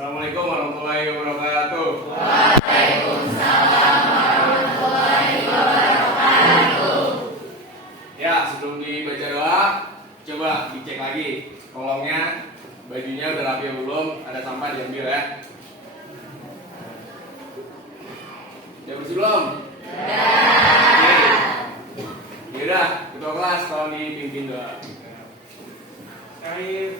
Assalamualaikum warahmatullahi wabarakatuh. Waalaikumsalam warahmatullahi wabarakatuh. Ya, sebelum dibaca doa, coba dicek lagi kolongnya, bajunya udah rapi atau belum, ada sampah diambil ya. Udah bersih belum? Oke. Yaudah, ketua kelas tolong dipimpin doa. Sekali.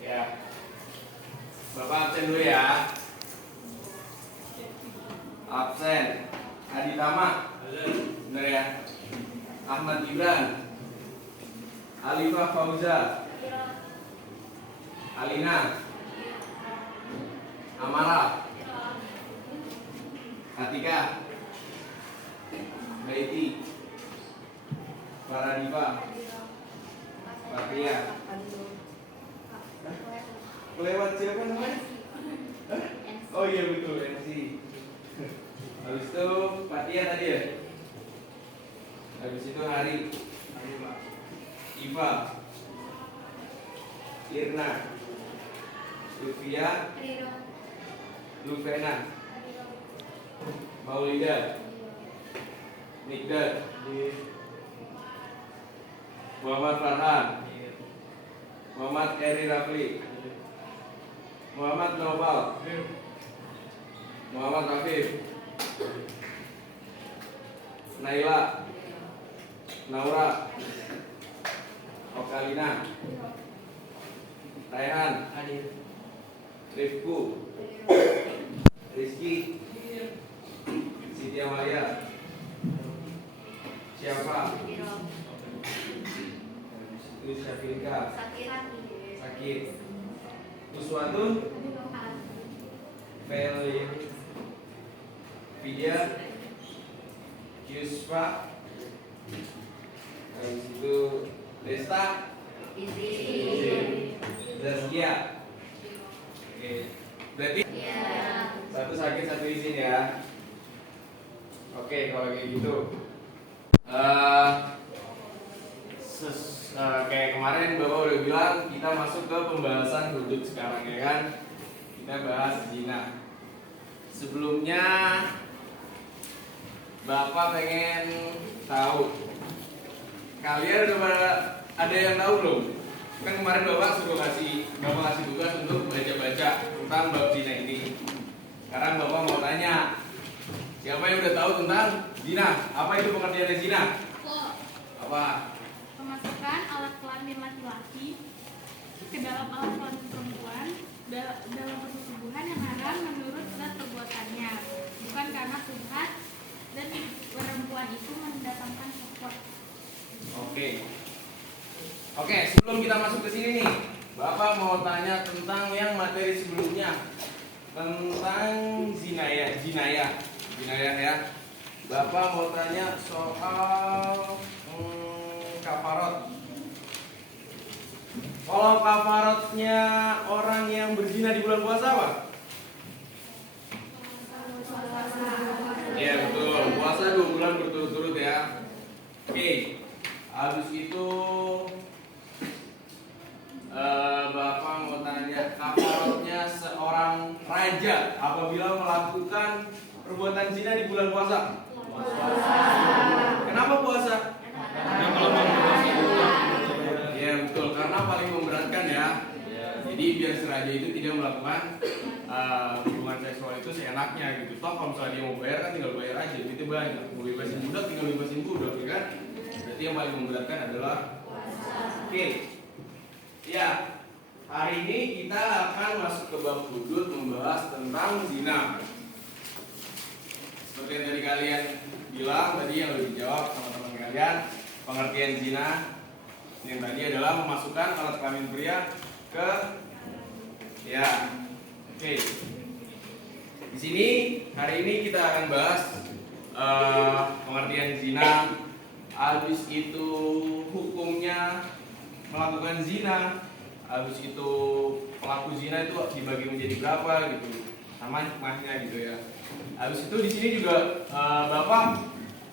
Ya, Bapak absen dulu ya. Absen. Adi Tama. Bener ya. Ahmad Gibran. Alifah Fauza. Alina. Amara. Atika. Baiti. Faradifa. Patria. Lewat siapa namanya? Hah? Oh iya betul, MC. Habis itu Fatia tadi ya? Habis itu Hari. Iva. Irna. Lufia. Lufena. Maulida. Nikdad. Muhammad Farhan. Muhammad Eri Rafli. Muhammad Nobal. Muhammad Rafif. Naila. Naura. Okalina. Raihan. Rifku. Rizky. Siti Amalia. Siapa? Itu Syafilka. Sakit. Uswatun. Feli. Vidya. Yusfa. Habis itu Desta. Zaskia. Oke. Berarti satu sakit satu izin ya. Oke, kalau kayak gitu. Kayak kemarin Bapak udah bilang kita masuk ke pembahasan hudud sekarang ya kan. Kita bahas zina. Sebelumnya Bapak pengen tahu, kalian udah pada ada yang tahu belum? Kan kemarin Bapak kasih tugas untuk baca-baca tentang bab zina ini. Sekarang Bapak mau tanya, siapa yang udah tahu tentang zina? Apa itu pengertiannya zina? Apa? Memasukkan alat kelamin laki-laki ke dalam alat kelamin perempuan dalam persetubuhan yang haram menurut zat perbuatannya, bukan karena subhat dan perempuan itu mendatangkan syahwat. Oke, sebelum kita masuk ke sini nih, Bapak mau tanya tentang yang materi sebelumnya tentang jinayah ya. Bapak mau tanya soal kafarot. Kalau kafarotnya orang yang berzina di bulan puasa apa? Iya betul, puasa 2 bulan berturut-turut ya. Oke, habis itu Bapak mau tanya kafarotnya seorang raja apabila melakukan perbuatan zina di bulan puasa. Kenapa puasa? Ya betul, karena paling memberatkan ya. Jadi biar si raja itu tidak melakukan hubungan seksual itu seenaknya gitu. Toh kalau misalnya dia mau bayar kan tinggal bayar aja, duitnya banyak. Mau bebasin budak tinggal bebasin budak ya kan. Berarti yang paling memberatkan adalah oke. Ya, hari ini kita akan masuk ke bab hudud, membahas tentang zina. Seperti yang tadi kalian bilang, tadi yang udah dijawab sama teman kalian, pengertian zina yang tadi adalah memasukkan alat kelamin pria ke oke. Di sini hari ini kita akan bahas pengertian zina, habis itu hukumnya melakukan zina, habis itu pelaku zina itu dibagi menjadi berapa gitu, sama hikmahnya gitu ya. Habis itu di sini juga Bapak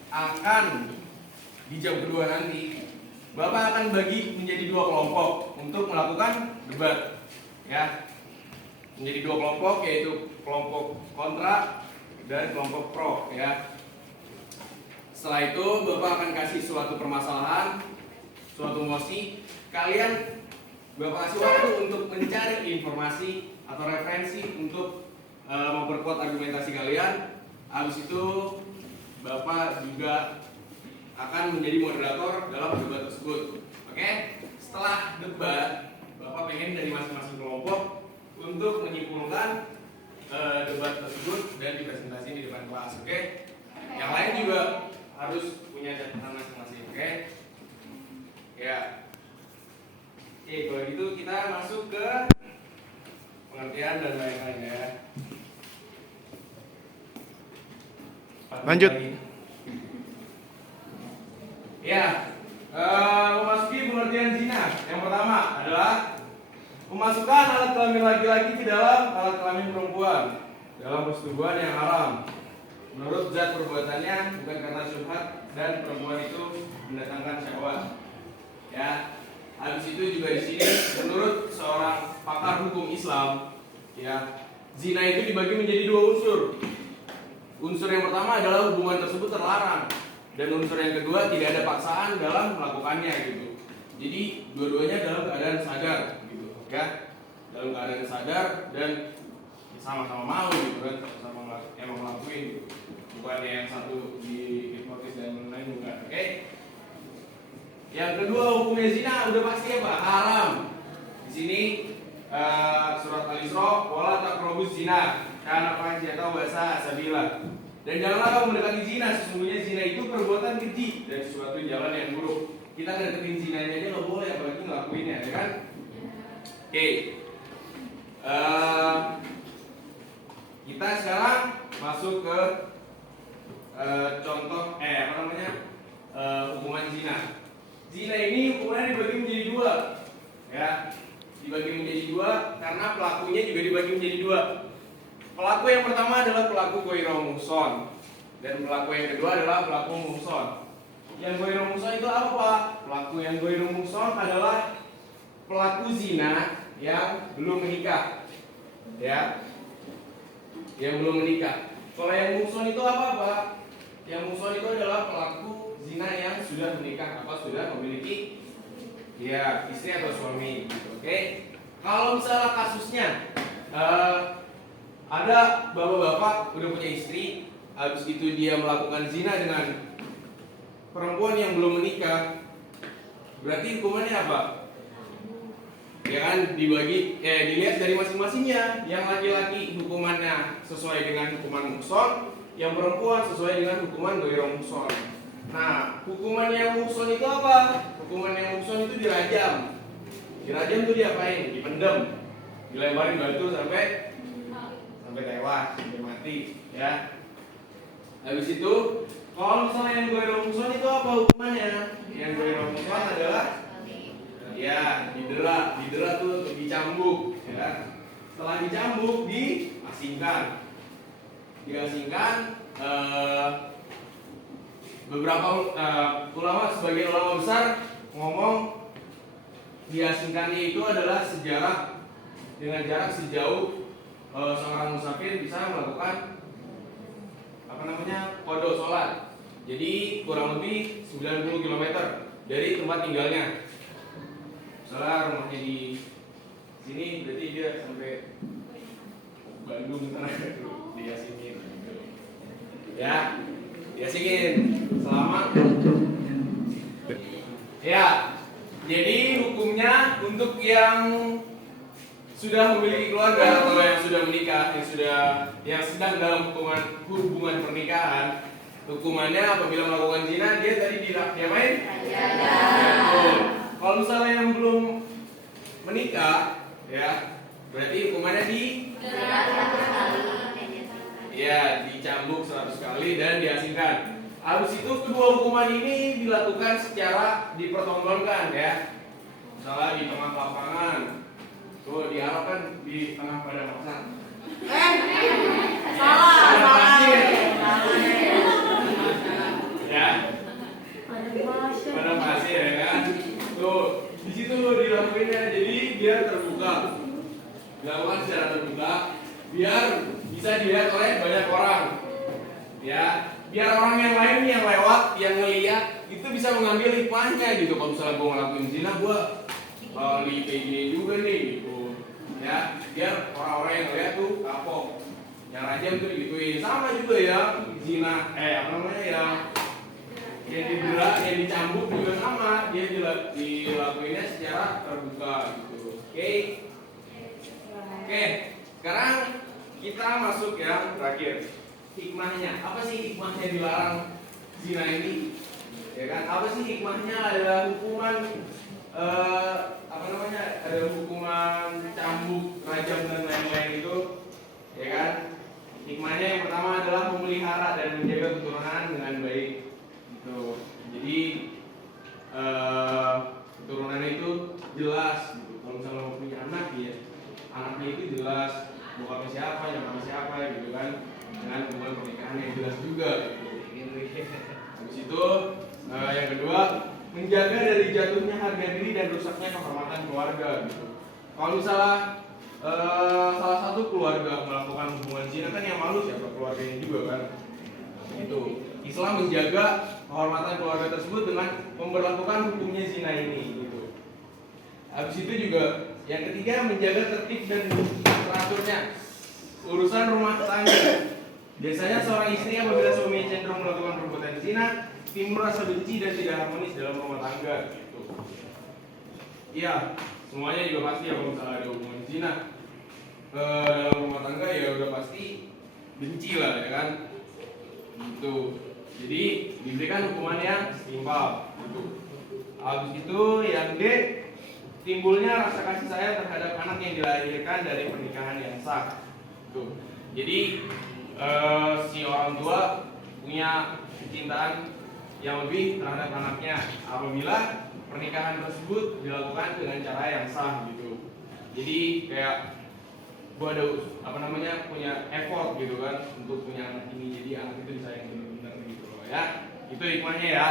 akan di jam kedua nanti Bapak akan bagi menjadi dua kelompok untuk melakukan debat, ya. Menjadi dua kelompok, yaitu kelompok kontra dan kelompok pro, ya. Setelah itu Bapak akan kasih suatu permasalahan, suatu mosi. Kalian Bapak kasih waktu untuk mencari informasi atau referensi untuk memperkuat argumentasi kalian. Habis itu Bapak juga akan menjadi moderator dalam debat tersebut. Oke? Setelah debat, Bapak pengen dari masing-masing kelompok untuk menyimpulkan debat tersebut dan dipresentasi di depan kelas. Oke? Yang lain juga harus punya catatan masing-masing. Oke? Ya. Oke, kalau gitu kita masuk ke pengertian dan lain-lain, ya. Lanjut. Ya, memasuki pengertian zina. Yang pertama adalah memasukkan alat kelamin laki-laki ke dalam alat kelamin perempuan dalam persetubuhan yang haram menurut zat perbuatannya, bukan karena syubhat dan perempuan itu mendatangkan syahwat. Ya, habis itu juga di sini menurut seorang pakar hukum Islam, ya, zina itu dibagi menjadi dua unsur. Unsur yang pertama adalah hubungan tersebut terlarang, dan unsur yang kedua tidak ada paksaan dalam melakukannya, gitu. Jadi dua-duanya dalam keadaan sadar, gitu, ya, dalam keadaan sadar dan sama-sama mau, gitu kan, sama-sama emang ngelakuin, gitu. Bukan yang satu dihipnotis dan lain-lain, bukan. Oke. Yang kedua, hukumnya zina udah pasti apa? Haram. Di sini surat Al-Isra, wala taqrabuz zina karena panjata bahasa sabila. Dan janganlah kamu mendekati zina, sesungguhnya zina itu perbuatan keji dan suatu jalan yang buruk. Kita deketin zinanya aja nggak boleh, apalagi ngelakuinnya, ya kan? Oke. Kita sekarang masuk ke contoh hukuman zina. Zina ini hukumannya dibagi menjadi dua, ya. Dibagi menjadi dua karena pelakunya juga dibagi menjadi dua. Pelaku yang pertama adalah pelaku ghairu muhsan dan pelaku yang kedua adalah pelaku muhsan. Yang ghairu muhsan itu apa, Pak? Pelaku yang ghairu muhsan adalah pelaku zina yang belum menikah, ya. Yang belum menikah. Kalau yang muhsan itu apa, Pak? Yang muhsan itu adalah pelaku zina yang sudah menikah atau sudah memiliki, ya, istri atau suami, gitu. Oke. Kalau misalnya kasusnya ada bapak-bapak udah punya istri, habis itu dia melakukan zina dengan perempuan yang belum menikah, berarti hukumannya apa? Ya kan, dilihat dari masing-masingnya. Yang laki-laki hukumannya sesuai dengan hukuman muhsan, yang perempuan sesuai dengan hukuman ghairu muhsan. Nah, hukuman yang muhsan itu apa? Hukuman yang muhsan itu dirajam. Dirajam itu diapain? Dipendam, dilemparin batu sampai tewas, sampai mati, ya. Habis itu, kalau misalnya yang ghairu muhsan itu apa hukumannya? Yang ghairu muhsan adalah, ya, didera tuh untuk dicambuk, ya. Setelah dicambuk, diasingkan. Beberapa ulama, sebagai ulama besar ngomong diasingkannya itu adalah sejarak dengan jarak sejauh seorang musafir bisa melakukan kodok sholat. Jadi kurang lebih 90 km dari tempat tinggalnya. Misalnya rumahnya di sini, berarti dia sampai Bandung sana diasingin, ya, diasingin selama, ya. Jadi hukumnya untuk yang sudah memiliki keluarga atau yang sudah menikah, yang sedang dalam hubungan pernikahan, hukumannya apabila melakukan zina, dia tadi diapain? Kalau misalnya yang belum menikah, ya, berarti hukumannya dicambuk 100 kali dan diasingkan. Habis itu kedua hukuman ini dilakukan secara dipertontonkan, ya. Misalnya di tengah lapangan. Tuh diharapkan di tengah pada masa. Salah. biar orang yang lain nih yang lewat, yang ngeliat itu bisa mengambil hikmahnya gitu. Kalau misalnya gue ngelakuin zina, gue kayak gini juga nih gitu. Ya, biar orang-orang yang ngeliat tuh kapok. Yang rajam tuh digituin. Sama juga ya zina, apa namanya ya, yang dibela, yang dicambuk juga sama, dia dilakuinnya secara terbuka gitu. Oke, sekarang kita masuk yang terakhir, hikmahnya. Apa sih hikmahnya dilarang zina ini? Ya kan? Apa sih hikmahnya? Ada hukuman ada hukuman cambuk, rajam dan lain-lain itu, ya kan? Hikmahnya yang pertama adalah memelihara dan menjaga keturunan dengan baik. Gitu. Jadi keturunannya itu jelas gitu. Kalau misalnya mau punya anak ya, anaknya itu jelas bokapnya siapa, nyokapnya siapa gitu kan, dengan hubungan pernikahan yang jelas juga gitu. Habis itu yang kedua, menjaga dari jatuhnya harga diri dan rusaknya kehormatan keluarga gitu. Kalau misalnya salah satu keluarga melakukan hubungan zina, kan yang malu siapa? Keluarganya juga kan. Itu Islam menjaga kehormatan keluarga tersebut dengan memberlakukan hukumnya zina ini gitu. Habis itu juga yang ketiga, menjaga tertib dan teraturnya urusan rumah tangga. Biasanya seorang istri apabila suaminya cenderung melakukan perbuatan zina, timbul rasa benci dan tidak harmonis dalam rumah tangga gitu. Iya, semuanya juga pasti ya, kalau misalnya ada hubungan zina dalam rumah tangga ya udah pasti benci lah ya kan. Gitu. Jadi diberikan hukuman yang setimpal gitu. Habis itu yang D, timbulnya rasa kasih sayang terhadap anak yang dilahirkan dari pernikahan yang sah. Tuh. Jadi si orang tua punya kecintaan yang lebih terhadap anaknya apabila pernikahan tersebut dilakukan dengan cara yang sah gitu. Jadi kayak gua ada punya effort gitu kan untuk punya anak ini, jadi anak itu disayang benar-benar gitu loh ya. Itu hikmahnya ya.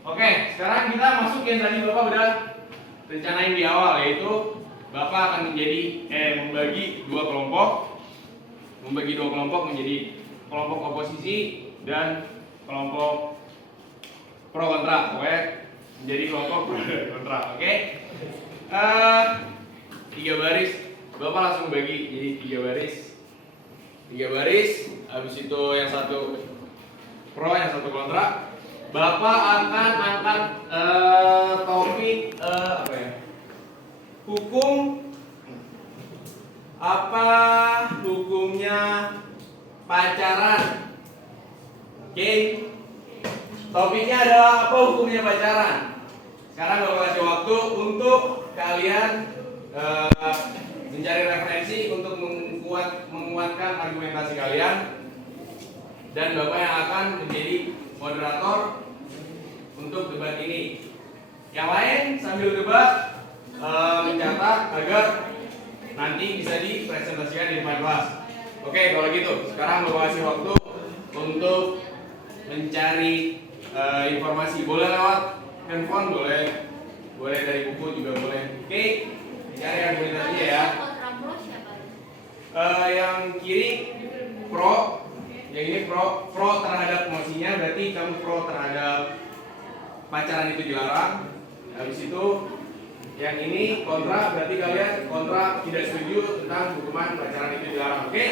Oke, sekarang kita masuk yang tadi Bapak udah rencanain di awal, yaitu Bapak akan membagi dua kelompok menjadi kelompok oposisi dan kelompok pro kontra. Oke, menjadi kelompok pro kontra. Oke, 3 baris. Bapak langsung bagi jadi 3 baris. Habis itu yang satu pro, yang satu kontra. Bapak akan angkat topik hukum. Apa hukumnya pacaran? Oke. Topiknya adalah apa hukumnya pacaran. Sekarang Bapak kasih waktu untuk kalian mencari referensi untuk menguatkan argumentasi kalian, dan Bapak yang akan menjadi moderator untuk debat ini. Yang lain sambil debat mencatat agar nanti bisa dipresentasikan di depan kelas. Oke, kalau gitu sekarang Bapak kasih waktu untuk mencari informasi. Boleh lewat handphone, boleh dari buku juga boleh. Oke, cari argumentasinya ya. Yang kiri pro, yang ini pro terhadap emosinya, berarti kamu pro terhadap pacaran itu dilarang. Habis itu yang ini kontra, berarti kalian kontra, tidak setuju tentang hukuman pacaran itu dilarang. Oke?